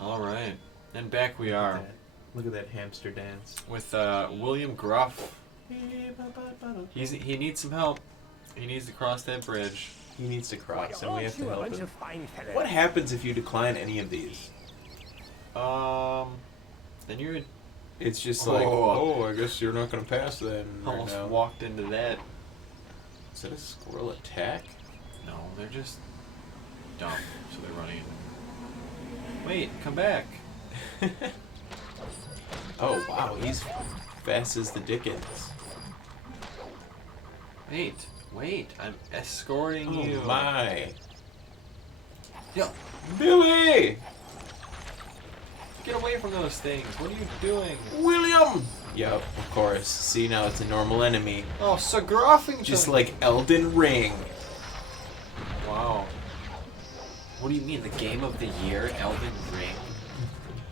Alright. And back we Look at are that. Look at that hamster dance. with William Gruff. He needs some help. He needs to cross that bridge. He needs to cross, and we have to You a help bunch him. of fine fellas. What happens if you decline any of these? Then you're It's just Oh. like, oh, I guess you're not going to pass then right almost now. walked into that. Is that a squirrel attack? No, they're just dumb, so they're running. Wait, come back. Oh, wow, he's fast as the Dickens. Wait, I'm escorting Oh, you. my. Yo, Billy! get away from those things. What are you doing? William! Yep, of course. See, now it's a normal enemy. Oh, Sir Gruffington. Just like Elden Ring. Wow. What do you mean, the game of the year, Elden Ring?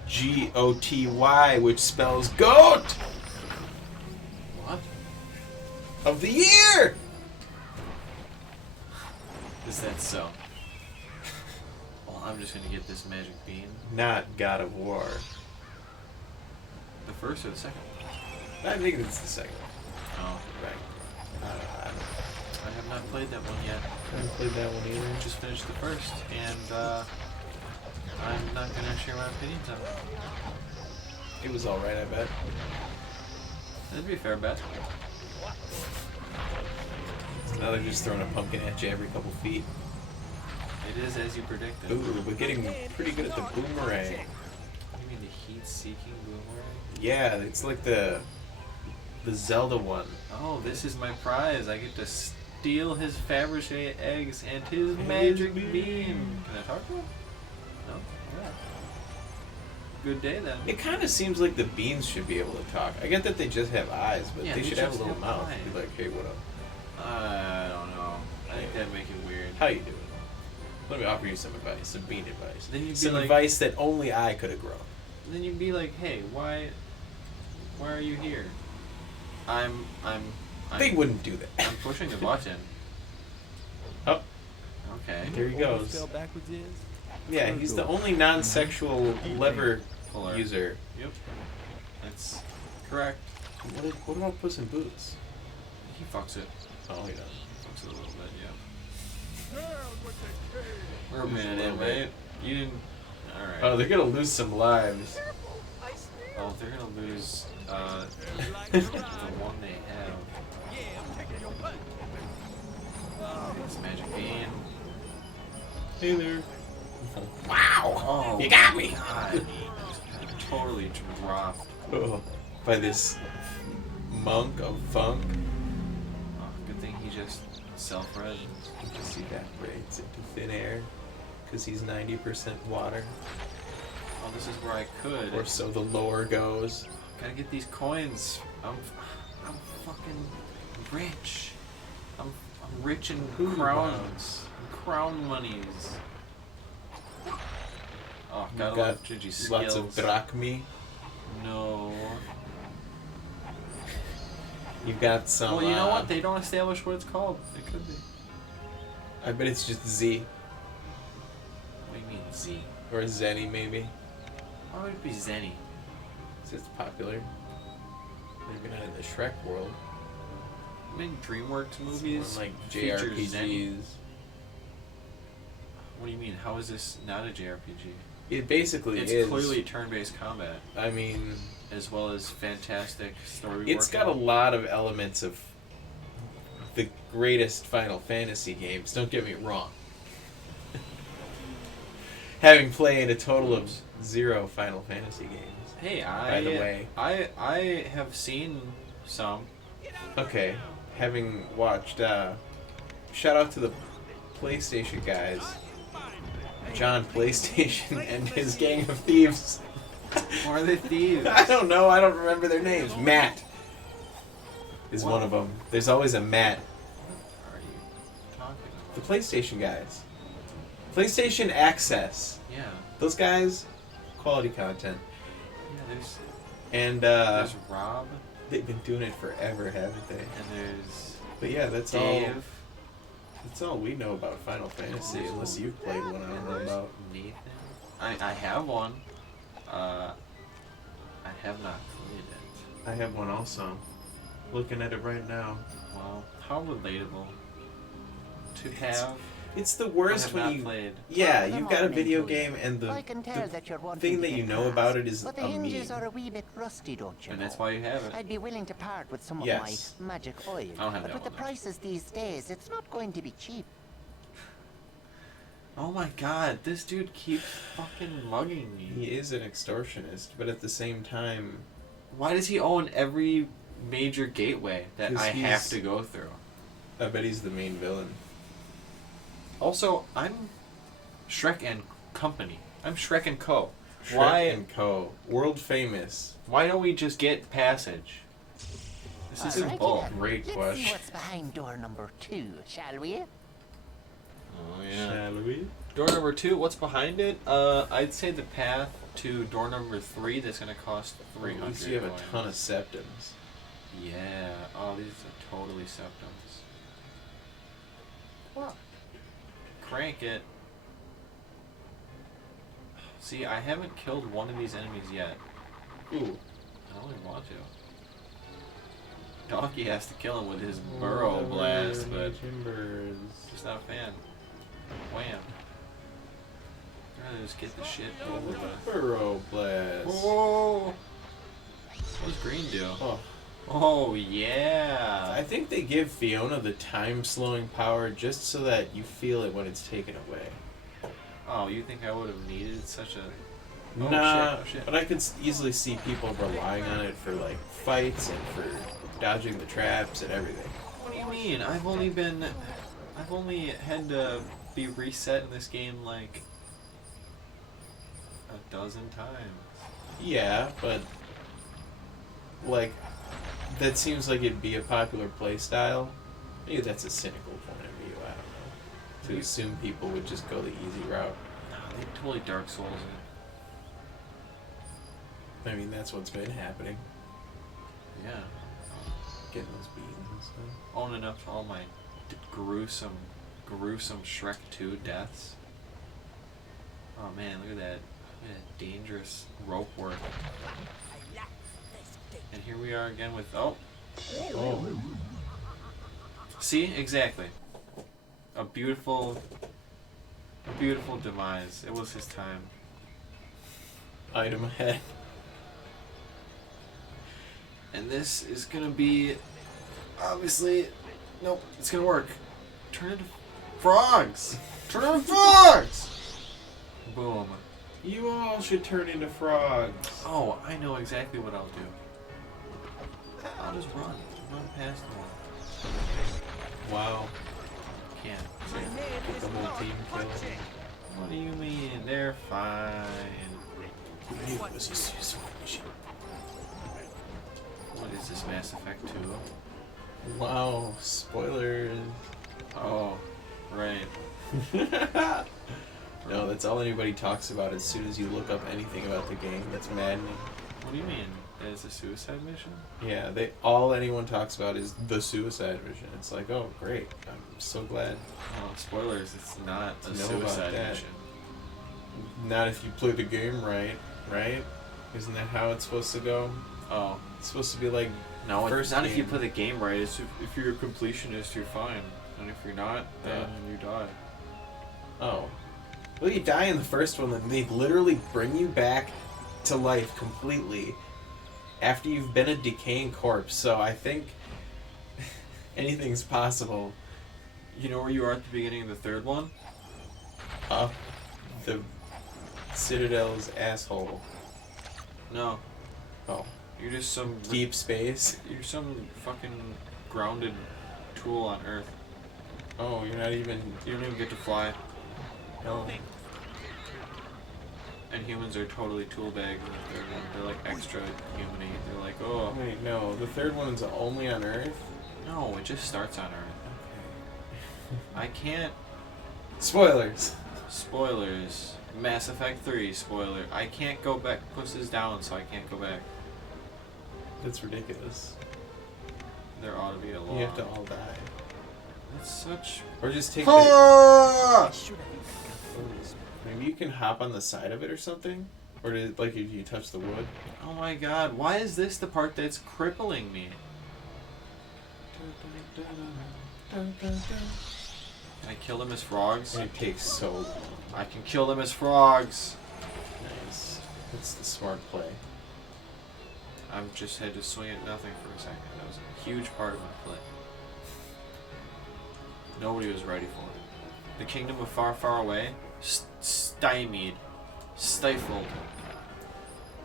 G-O-T-Y, which spells GOAT! What? Of the year! Is that so? Well, I'm just gonna get this magic bean. Not God of War. The first or the second? I think it's the second. Oh, Right. I have not played that one yet. I haven't played that one either. Just finished the first, and I'm not gonna share my opinions on it. It was alright, I bet. That'd be a fair bet. So now they're just throwing a pumpkin at you every couple feet. It is as you predicted. Ooh, we're getting pretty good at the boomerang. You mean the heat-seeking boomerang? Yeah, it's like the Zelda one. Oh, this is my prize. I get to steal his Fabergé eggs and his magic bean. Can I talk to him? No? Yeah. Good day then. It kind of seems like the beans should be able to talk. I get that they just have eyes, but Yeah, they they should have a just little have mouth. eyes. Be like, hey, what up? I don't know. I think that'd make it weird. How you doing? Let me offer you some advice, some bean advice. Then you'd be some like- advice that only I could have grown. Then you'd be like, hey, why are you here? I'm They wouldn't do that. I'm pushing the button. Oh, Okay. there he goes. Fell backwards is. Yeah, he's the only non-sexual lever Puller. user. Yep. That's correct. What about Puss in Boots? He fucks it. Oh, he does. Fucks it a little bit, yeah. We're a minute in, mate. You didn't. Alright. Oh, they're gonna lose some lives. Oh, they're gonna lose the one they have. It's magic bean. Hey there. Oh, You got me! God. I just got totally dropped. Oh, by this monk of funk. Oh, good thing he just self-read. He just evaporates into thin air because he's 90% water. Oh, this is where I could. Or so the lore goes. Gotta get these coins. I'm fucking rich. I'm rich in Who crowns. Crown monies. Oh, gotta Got love Gigi's skills. lots of drachmi. No. You've got some. Well, you know what? They don't establish what it's called. It could be. I bet it's just Z What do you mean, Z? or Zenny maybe. Why would it be Zenny? It's just popular. Maybe not in the Shrek world. I mean, DreamWorks movies More like feature Zenny. JRPGs. What do you mean? How is this not a JRPG? It basically It's is. clearly turn-based combat, I mean, as well as fantastic story. it's got a lot of elements of the greatest Final Fantasy games. Don't get me wrong. Having played a total of 0 Final Fantasy games. Hey, By the way. I have seen some. Okay, having watched, shout out to the PlayStation guys, John PlayStation and his gang of thieves. Or are they thieves? I don't know, I don't remember their names. Matt is one of them. There's always a Matt. What are you talking The about? PlayStation guys. PlayStation Access. Yeah. Those guys, quality content. Yeah, And, there's Rob, they've been doing it forever, haven't they? and there's But yeah, that's all. Dave, That's all we know about Final Fantasy, unless you've played one I don't and know there's about. Nathan. I have one. I have not played it. I have one also. Looking at it right now. Wow, how relatable to have. It's the worst when you. Played. Yeah, you've got a video game and the I can tell that you're wanting thing to that get you know past, about it is but the a meme. hinges are a wee bit rusty, don't you And know? that's why you have it. I'd be willing to part with some Yes. of my magic oil. I don't have But that with the one, though. prices these days, it's not going to be cheap. Oh my god, this dude keeps fucking mugging me. He is an extortionist, but at the same time, Why does he own every major gateway that 'Cause I have he's- to go through? I bet he's the main villain. Also, I'm Shrek and Company. I'm Shrek and Co. Shrek Why? and Co. World famous. Why don't we just get passage? This is Alright, bull. then. Great Let's question. see what's behind door number 2, shall we? Oh yeah. Shall we? Door number 2. What's behind it? I'd say the path to door number 3. That's gonna cost 300. At least you have a coins. ton of septums. Yeah. Oh, these are totally septums. What? Crank it. See, I haven't killed one of these enemies yet. Ooh. I don't even want to. Donkey has to kill him with his burrow blast, but Timbers. just not a fan. Wham. I'd rather just get the shit over with. Burrow blast. Whoa! What does green do? Oh. Oh, yeah! I think they give Fiona the time slowing power just so that you feel it when it's taken away. Oh, you think I would have needed such a... Oh, nah, shit, oh, shit. but I could easily see people relying on it for like fights and for dodging the traps and everything. What do you mean? I've only had to be reset in this game like a dozen times. Yeah, but like that seems like it'd be a popular play style. Maybe that's a cynical point of view. I don't know. To assume people would just go the easy route. No, they totally Dark Souls it. I mean, that's what's been happening. Yeah. Getting those beatings and stuff. Owning up to all my gruesome Shrek 2 deaths. Oh man, look at that. Look at that dangerous rope work. And here we are again with... Oh! Oh. See? Exactly. A beautiful demise. It was his time. Item ahead. And this is gonna be... Obviously... Nope, it's gonna work. Turn into frogs! Turn into frogs! Boom. You all should turn into frogs. Oh, I know exactly what I'll do. I'll just run. Run past them. Wow. Can't. Get the whole team killed. What do you mean? They're fine. It was a suicide mission. What is this, Mass Effect 2? Wow, spoilers. Oh, right. No, that's all anybody talks about as soon as you look up anything about the game. That's maddening. What do you mean? It's a suicide mission? Yeah, all anyone talks about is the suicide mission. It's like, oh, great. I'm so glad. Oh, spoilers, it's not a To know about suicide that. mission. Not if you play the game right? Isn't that how it's supposed to go? Oh. It's supposed to be like No, it's first not if you game. play the game right. It's if you're a completionist, you're fine. And if you're not, then you die. Oh. Well, you die in the first one, then they literally bring you back to life completely after you've been a decaying corpse. So I think anything's possible. You know where you are at the beginning of the third one? Up the Citadel's asshole. No. Oh. You're just some... Deep space. You're some fucking grounded tool on Earth. Oh, you're not even... You don't even get to fly. No. And humans are totally tool bags in the third one. They're like extra human-y. They're like, oh... Wait, no. The third one's only on Earth? No, it just starts on Earth. I can't... Spoilers. Spoilers. Mass Effect 3, spoiler. I can't go back. Push this down, so I can't go back. That's ridiculous. There ought to be a law. You have to all die. That's such... Or just take Ah! Maybe you can hop on the side of it or something? Or did like if you touch the wood? Oh my god, why is this the part that's crippling me? Can I kill them as frogs? It takes so long. I can kill them as frogs. Nice. That's the smart play. I just had to swing at nothing for a second. That was a huge part of my play. Nobody was ready for it. The kingdom of far, far away, stymied, stifled,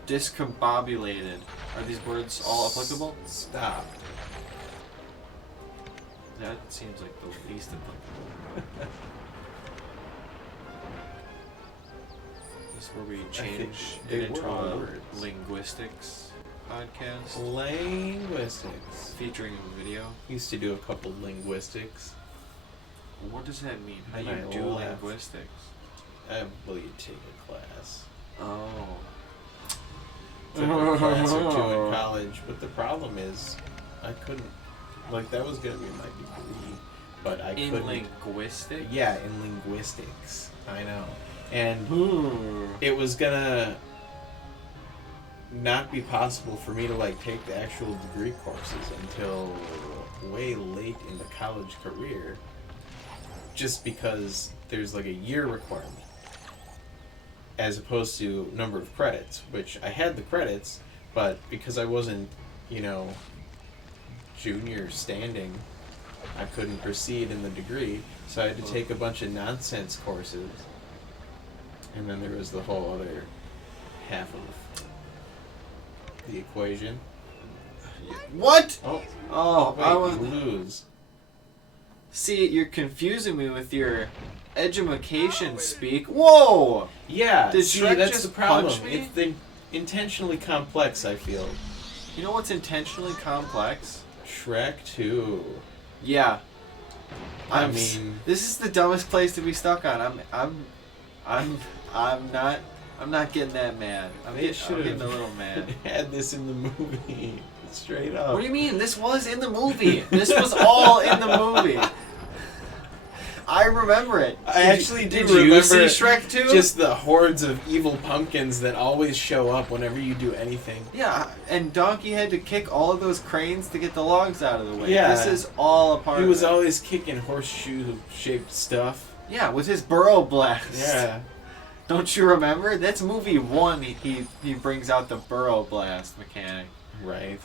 discombobulated. Are these words all applicable? Stop. That seems like the least applicable. This is where we change they it into were all a words. linguistics podcast Linguistics. featuring a video. Used to do a couple linguistics. What does that mean? How And do you I do laughed. linguistics? Well, you take a class. Oh. Took a class or two in college, but the problem is, I couldn't. Like that was gonna be my degree, but I In couldn't. linguistics? Yeah, in linguistics. I know, and it was gonna not be possible for me to like take the actual degree courses until way late in the college career, just because there's like a year requirement as opposed to number of credits, which I had the credits, but because I wasn't, junior standing, I couldn't proceed in the degree, so I had to take a bunch of nonsense courses, and then there was the whole other half of the equation. What? Oh, Oh, wait, I was. you lose. See, you're confusing me with your edumacation speak. Whoa! Yeah, Did see, Shrek that's just the problem. punch me? It's intentionally complex, I feel. You know what's intentionally complex? Shrek 2. Yeah. I This mean, is the dumbest place to be stuck on. I'm not getting that mad. I'm they getting a little mad. had this in the movie. Straight up. What do you mean? This was in the movie. This was all in the movie. I remember it. I actually do Did you remember see Shrek 2? Just the hordes of evil pumpkins that always show up whenever you do anything. Yeah, and Donkey had to kick all of those cranes to get the logs out of the way. Yeah. This is all a part He of was it. always kicking horseshoe-shaped stuff. Yeah, with his burrow blast. Yeah. Don't you remember? That's movie 1. He brings out the burrow blast mechanic. Right.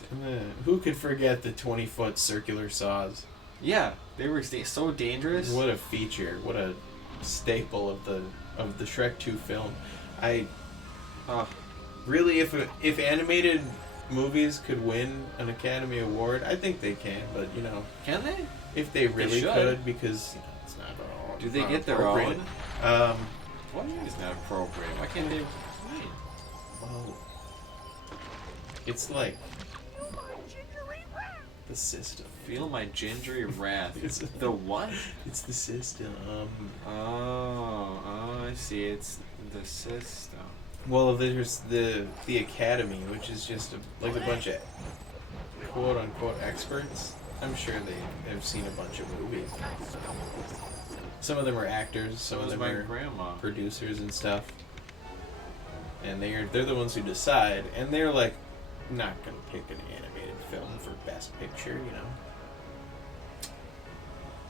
Who could forget the 20-foot circular saws? Yeah, they were so dangerous. What a feature! What a staple of the Shrek 2 film. Really, if animated movies could win an Academy Award, I think they can. But Can they? if they really should. could, because it's not all. Do they not get their appropriate. own? What do you mean it's not appropriate? Why can't they? Well, it's like the system. Feel my gingery wrath. It's- The what? It's the system. Oh, I see. It's the system. Well, there's the Academy, which is just a bunch of quote unquote experts. I'm sure they have seen a bunch of movies. Some of them are actors, some of was them my are grandma. producers and stuff. And they're the ones who decide, and they're like not gonna pick an animated film for Best Picture,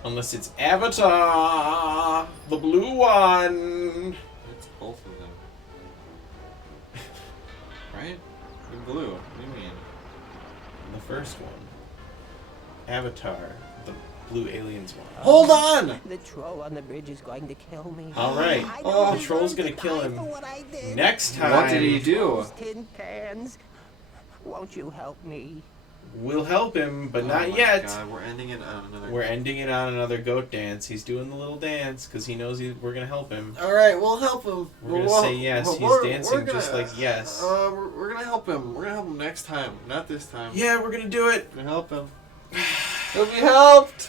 Unless it's Avatar, the blue one. It's both of them. Right? In blue. What do you mean? The first one. Avatar, the blue aliens one. Hold on! The troll on the bridge is going to kill me. All right. I Oh, don't the troll's deserve gonna kill die him for what I did. next time. What did he do? Those tin cans. Won't you help me? We'll help him, but Oh not my yet. God, we're ending it on another. We're ending it on another goat dance. He's doing the little dance because he knows we're gonna help him. All right, we'll help him. We're gonna say yes. He's dancing just like yes. We're gonna help him. We're gonna help him next time, not this time. Yeah, we're gonna do it. We're gonna help him. He'll be helped.